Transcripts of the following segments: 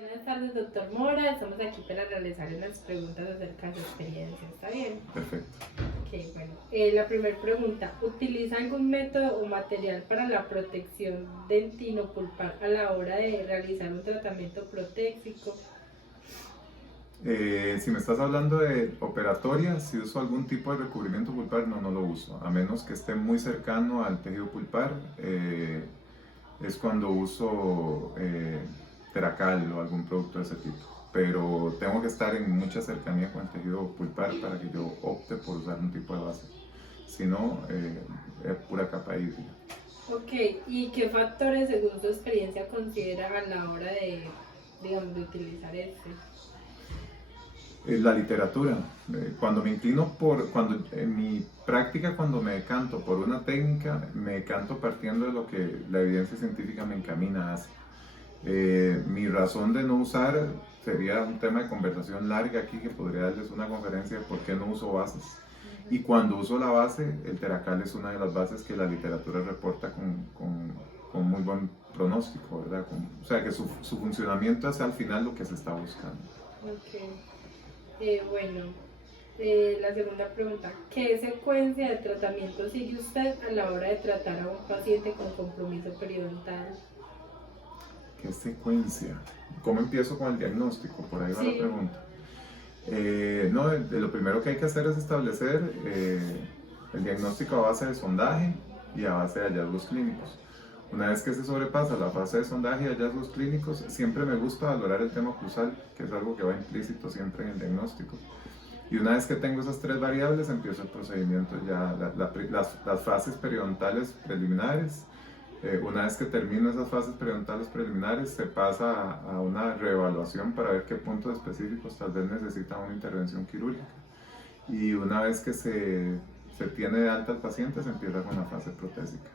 Buenas tardes, doctor Mora. Estamos aquí para realizar unas preguntas acerca de su experiencia. ¿Está bien? Perfecto. Ok, bueno. La primera pregunta. ¿Utiliza algún método o material para la protección dentinopulpar a la hora de realizar un tratamiento protésico? Si me estás hablando de operatoria, si uso algún tipo de recubrimiento pulpar, no lo uso. A menos que esté muy cercano al tejido pulpar, es cuando uso Teracal o algún producto de ese tipo. Pero tengo que estar en mucha cercanía con el tejido pulpar para que yo opte por usar un tipo de base. Si no, es pura capa hídrica. Ok, ¿y qué factores, según su experiencia, considera a la hora de, digamos, de utilizar este? La literatura. Cuando me inclino cuando en mi práctica, cuando me decanto por una técnica, me decanto partiendo de lo que la evidencia científica me encamina hacia. Mi razón de no usar sería un tema de conversación larga aquí, que podría darles una conferencia de por qué no uso bases. Y cuando uso la base, el Teracal es una de las bases que la literatura reporta con muy buen pronóstico, ¿verdad? O sea, que su funcionamiento es al final lo que se está buscando. Ok. Bueno, la segunda pregunta, ¿qué secuencia de tratamiento sigue usted a la hora de tratar a un paciente con compromiso periodontal? ¿Qué secuencia? ¿Cómo empiezo con el diagnóstico? Por ahí va la Sí, pregunta. No, lo primero que hay que hacer es establecer el diagnóstico a base de sondaje y a base de hallazgos clínicos. Una vez que se sobrepasa la fase de sondaje y hallazgos clínicos, siempre me gusta valorar el tema oclusal, que es algo que va implícito siempre en el diagnóstico. Y una vez que tengo esas tres variables, empiezo el procedimiento ya, las fases periodontales preliminares. Una vez que termino esas fases periodontales preliminares, se pasa a una reevaluación para ver qué puntos específicos tal vez necesitan una intervención quirúrgica. Y una vez que se tiene de alta al paciente, se empieza con la fase protésica.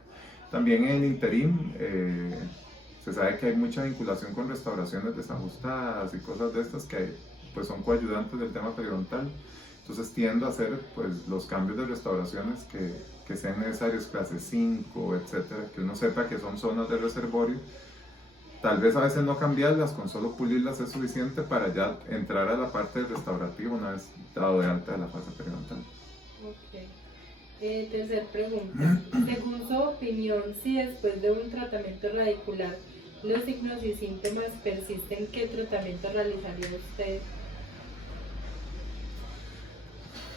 También en el interim, se sabe que hay mucha vinculación con restauraciones desajustadas y cosas de estas que pues son coayudantes del tema periodontal. Entonces tiendo a hacer pues, los cambios de restauraciones que sean necesarios, clase 5, etcétera, que uno sepa que son zonas de reservorio. Tal vez a veces no cambiarlas, con solo pulirlas es suficiente para ya entrar a la parte restaurativa una vez dado de alta de la fase periodontal. ok. Tercer pregunta, según su opinión, si después de un tratamiento radicular los signos y síntomas persisten, ¿qué tratamiento realizaría usted?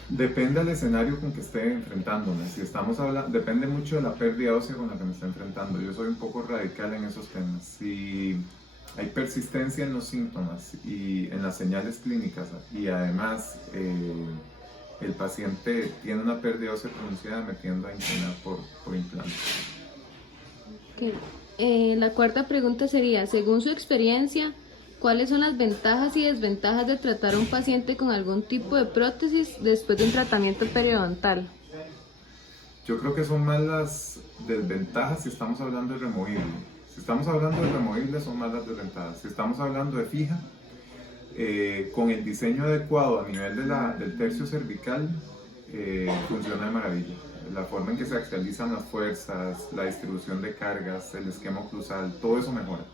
Depende del escenario con que esté enfrentándome. Si estamos hablando, depende mucho de la pérdida ósea con la que me esté enfrentando. Yo soy un poco radical en esos temas. Si hay persistencia en los síntomas y en las señales clínicas y además el paciente tiene una pérdida ósea pronunciada, me tiendo a inclinar por implantes. Ok. La cuarta pregunta sería, según su experiencia, ¿cuáles son las ventajas y desventajas de tratar a un paciente con algún tipo de prótesis después de un tratamiento periodontal? Yo creo que son más las desventajas si estamos hablando de removible. Si estamos hablando de removible son más las desventajas. Si estamos hablando de fija, con el diseño adecuado a nivel del tercio cervical, funciona de maravilla. La forma en que se axializan las fuerzas, la distribución de cargas, el esquema oclusal, todo eso mejora.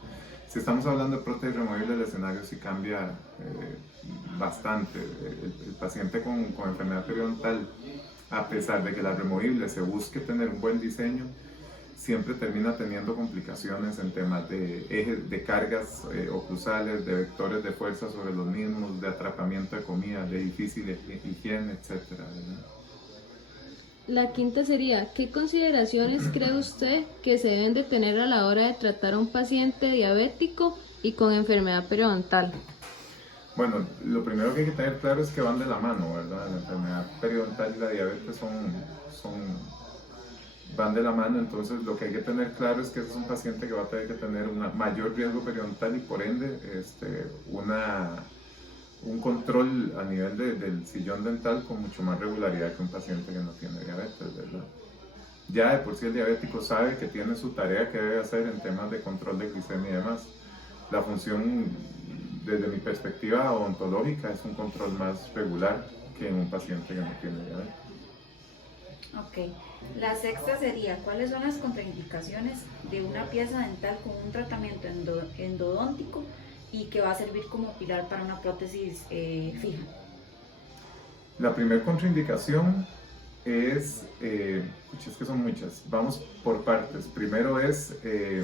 Si estamos hablando de prótesis removible, el escenario sí cambia bastante. El paciente con enfermedad periodontal, a pesar de que la removible se busque tener un buen diseño, siempre termina teniendo complicaciones en temas de ejes, de cargas oclusales, de vectores de fuerza sobre los mismos, de atrapamiento de comida, de difícil higiene, etc. La quinta sería, ¿qué consideraciones cree usted que se deben de tener a la hora de tratar a un paciente diabético y con enfermedad periodontal? Bueno, lo primero que hay que tener claro es que van de la mano, ¿verdad? La enfermedad periodontal y la diabetes van de la mano, entonces lo que hay que tener claro es que ese es un paciente que va a tener que tener un mayor riesgo periodontal y por ende un control a nivel del sillón dental con mucho más regularidad que un paciente que no tiene diabetes, ¿verdad? Ya de por sí el diabético sabe que tiene su tarea que debe hacer en temas de control de glicemia y demás. La función, desde mi perspectiva odontológica, es un control más regular que en un paciente que no tiene diabetes. Ok. La sexta sería, ¿cuáles son las contraindicaciones de una pieza dental con un tratamiento endodóntico y que va a servir como pilar para una prótesis fija? La primera contraindicación es que son muchas. Vamos por partes. Primero es que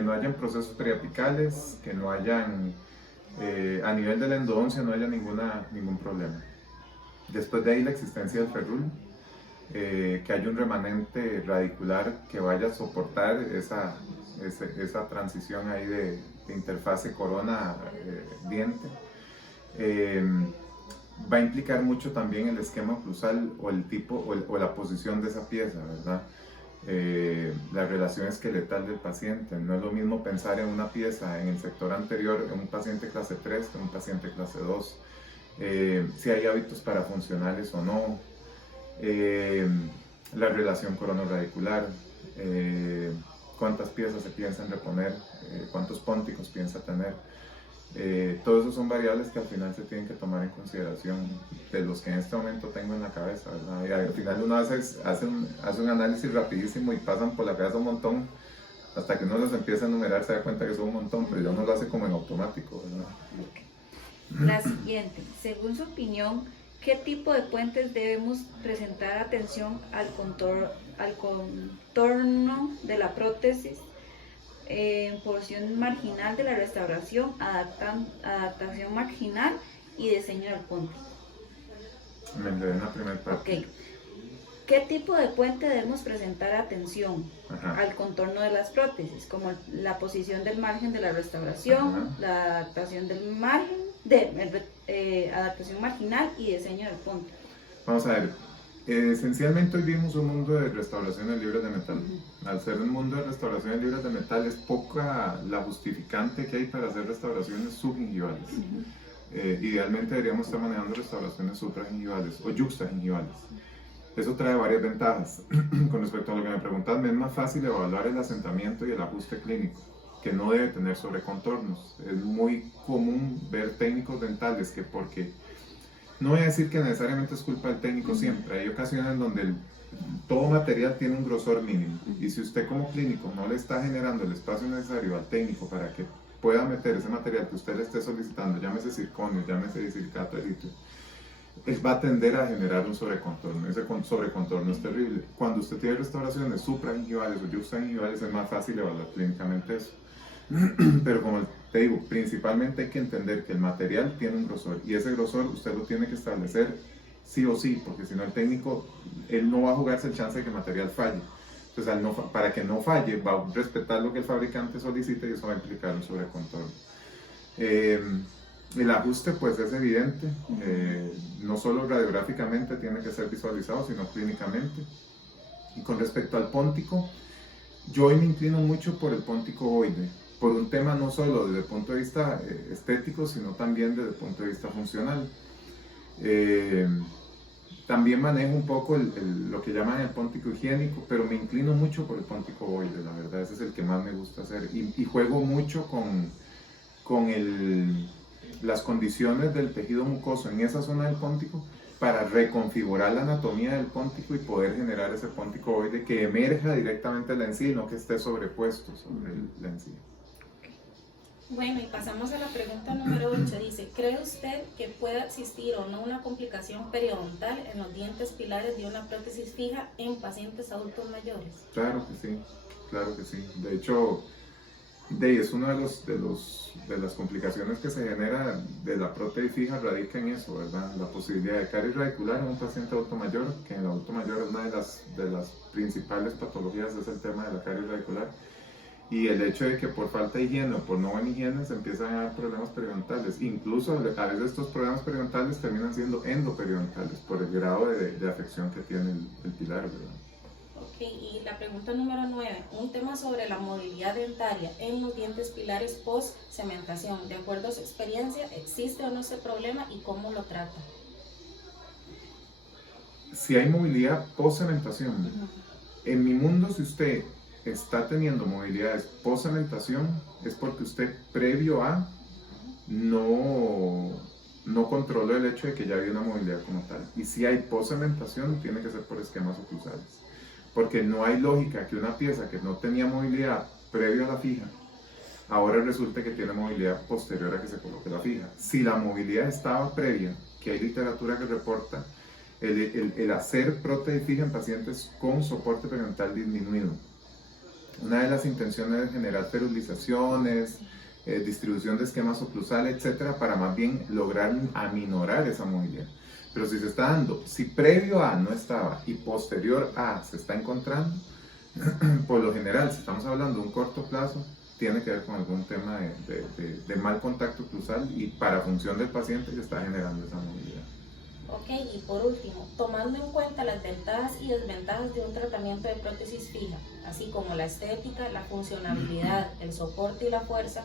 no hayan procesos periapicales, que no hayan, a nivel de la endodoncia no haya ningún problema. Después de ahí la existencia del ferrul, que haya un remanente radicular que vaya a soportar esa transición ahí de interfase corona-diente. Va a implicar mucho también el esquema oclusal o el tipo o la posición de esa pieza, ¿verdad? La relación esqueletal del paciente. No es lo mismo pensar en una pieza en el sector anterior en un paciente clase 3 que en un paciente clase 2. Si hay hábitos parafuncionales o no. La relación coronoradicular. Cuántas piezas se piensan reponer, cuántos pónticos piensa tener. Todos esos son variables que al final se tienen que tomar en consideración, de los que en este momento tengo en la cabeza, ¿verdad? Y al final uno hace un análisis rapidísimo y pasan por la cabeza un montón, hasta que uno los empieza a enumerar se da cuenta que son un montón, pero ya uno lo hace como en automático, ¿verdad? La siguiente, según su opinión, ¿qué tipo de puentes debemos presentar atención al contorno de la prótesis en porción marginal de la restauración, adaptación marginal y diseño del puente? Me enredé en la primera parte. Okay. ¿Qué tipo de puente debemos presentar atención al contorno de las prótesis? Como la posición del margen de la restauración, la adaptación del margen, adaptación marginal y diseño del puente. Vamos a ver. Esencialmente hoy vivimos un mundo de restauraciones libres de metal. Al ser un mundo de restauraciones libres de metal es poca la justificante que hay para hacer restauraciones subgingivales. Idealmente deberíamos estar manejando restauraciones supragingivales o yuxtagingivales. Eso trae varias ventajas. Con respecto a lo que me preguntas, me es más fácil evaluar el asentamiento y el ajuste clínico, que no debe tener sobrecontornos. Es muy común ver técnicos dentales que porque no voy a decir que necesariamente es culpa del técnico siempre, hay ocasiones en donde todo material tiene un grosor mínimo y si usted como clínico no le está generando el espacio necesario al técnico para que pueda meter ese material que usted le esté solicitando, llámese circonio, llámese silicato de litio, él va a tender a generar un sobrecontorno. Ese sobrecontorno es terrible. Cuando usted tiene restauraciones supragingivales o yuxtagingivales es más fácil evaluar clínicamente eso. Pero como te digo, principalmente hay que entender que el material tiene un grosor y ese grosor usted lo tiene que establecer sí o sí, porque si no el técnico, él no va a jugarse el chance de que el material falle. Entonces, para que no falle, va a respetar lo que el fabricante solicite y eso va a implicar un sobrecontorno. El ajuste pues es evidente, no solo radiográficamente tiene que ser visualizado, sino clínicamente. Y con respecto al póntico, yo hoy me inclino mucho por el póntico ovoide, por un tema no solo desde el punto de vista estético, sino también desde el punto de vista funcional. También manejo un poco lo que llaman el póntico higiénico, pero me inclino mucho por el póntico ovoide, la verdad, ese es el que más me gusta hacer. Y juego mucho con las condiciones del tejido mucoso en esa zona del póntico para reconfigurar la anatomía del póntico y poder generar ese póntico ovoide que emerja directamente de la encía y no que esté sobrepuesto sobre la encía. Bueno, y pasamos a la pregunta número 8. Dice, ¿cree usted que pueda existir o no una complicación periodontal en los dientes pilares de una prótesis fija en pacientes adultos mayores? Claro que sí, claro que sí. De hecho, es una de las complicaciones que se genera de la prótesis fija radica en eso, ¿verdad? La posibilidad de caries radicular en un paciente adulto mayor, que en el adulto mayor una de las principales patologías es el tema de la caries radicular. Y el hecho de que por falta de higiene o por no buena higiene se empiezan a dar problemas periodontales. Incluso a veces estos problemas periodontales terminan siendo endoperiodontal por el grado de afección que tiene el pilar, ¿verdad? Ok, y la pregunta número 9, un tema sobre la movilidad dentaria en los dientes pilares post-cementación. De acuerdo a su experiencia, ¿existe o no ese problema y cómo lo trata? Si hay movilidad post-cementación, en mi mundo, si usted está teniendo movilidades post-cementación, es porque usted previo a no controló el hecho de que ya había una movilidad como tal. Y si hay post-cementación, tiene que ser por esquemas oclusales. Porque no hay lógica que una pieza que no tenía movilidad previo a la fija ahora resulta que tiene movilidad posterior a que se coloque la fija. Si la movilidad estaba previa, que hay literatura que reporta el hacer prótesis fija en pacientes con soporte periodontal disminuido. Una de las intenciones es generar perulizaciones, distribución de esquemas oclusales, etcétera, para más bien lograr aminorar esa movilidad. Pero si se está dando, si previo a no estaba y posterior a se está encontrando, por lo general, si estamos hablando de un corto plazo, tiene que ver con algún tema de mal contacto oclusal y para función del paciente que está generando esa movilidad. Ok, y por último, tomando en cuenta las ventajas y desventajas de un tratamiento de prótesis fija, así como la estética, la funcionalidad, el soporte y la fuerza,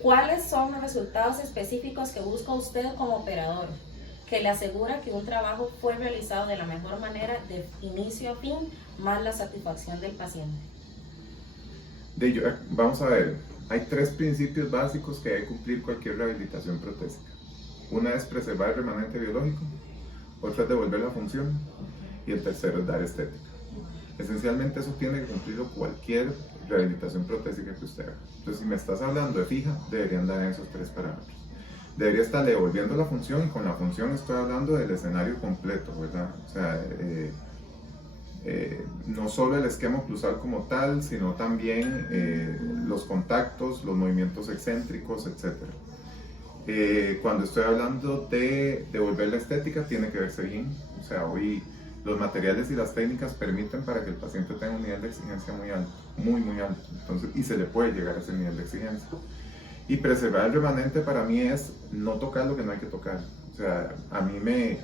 ¿cuáles son los resultados específicos que busca usted como operador, que le asegura que un trabajo fue realizado de la mejor manera de inicio a fin, más la satisfacción del paciente? Vamos a ver, hay 3 principios básicos que debe cumplir cualquier rehabilitación protésica. Una es preservar el remanente biológico, otra es devolver la función y el tercero es dar estética. Esencialmente eso tiene que cumplirlo cualquier rehabilitación protésica que usted haga. Entonces, si me estás hablando de fija, deberían dar en esos 3 parámetros. Debería estar devolviendo la función, y con la función estoy hablando del escenario completo, ¿verdad? O sea, no solo el esquema oclusal como tal, sino también los contactos, los movimientos excéntricos, etc. Cuando estoy hablando de devolver la estética, tiene que verse bien. O sea, hoy los materiales y las técnicas permiten para que el paciente tenga un nivel de exigencia muy alto, muy alto. Entonces, y se le puede llegar a ese nivel de exigencia. Y preservar el remanente para mí es no tocar lo que no hay que tocar. O sea, a mí me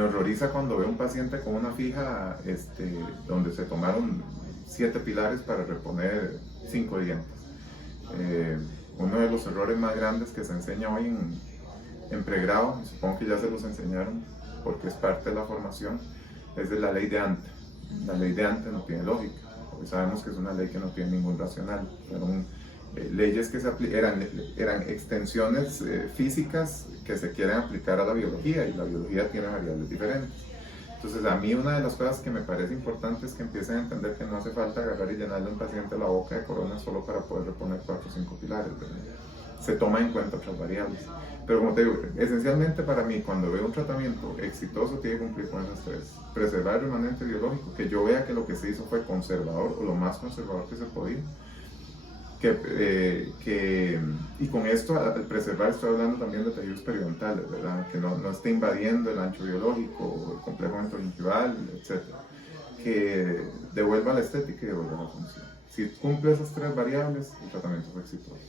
horroriza cuando veo un paciente con una fija donde se tomaron 7 pilares para reponer 5 dientes. Uno de los errores más grandes que se enseña hoy en pregrado, y supongo que ya se los enseñaron porque es parte de la formación, es de la ley de Ante. La ley de Ante no tiene lógica, porque sabemos que es una ley que no tiene ningún racional. Fueron leyes que eran extensiones físicas que se quieren aplicar a la biología, y la biología tiene variables diferentes. Entonces, a mí una de las cosas que me parece importante es que empiecen a entender que no hace falta agarrar y llenarle a un paciente la boca de corona solo para poder reponer 4 o 5 pilares, ¿verdad? Se toma en cuenta otras variables. Pero como te digo, esencialmente para mí, cuando veo un tratamiento exitoso, tiene que cumplir con esas 3. Preservar el remanente biológico, que yo vea que lo que se hizo fue conservador, o lo más conservador que se podía. Y con esto, al preservar, estoy hablando también de tejidos periodontales, ¿verdad? Que no esté invadiendo el ancho biológico, el complejo ventrogingival, etc. Que devuelva la estética y devuelva la función. Si cumple esas 3 variables, el tratamiento fue exitoso.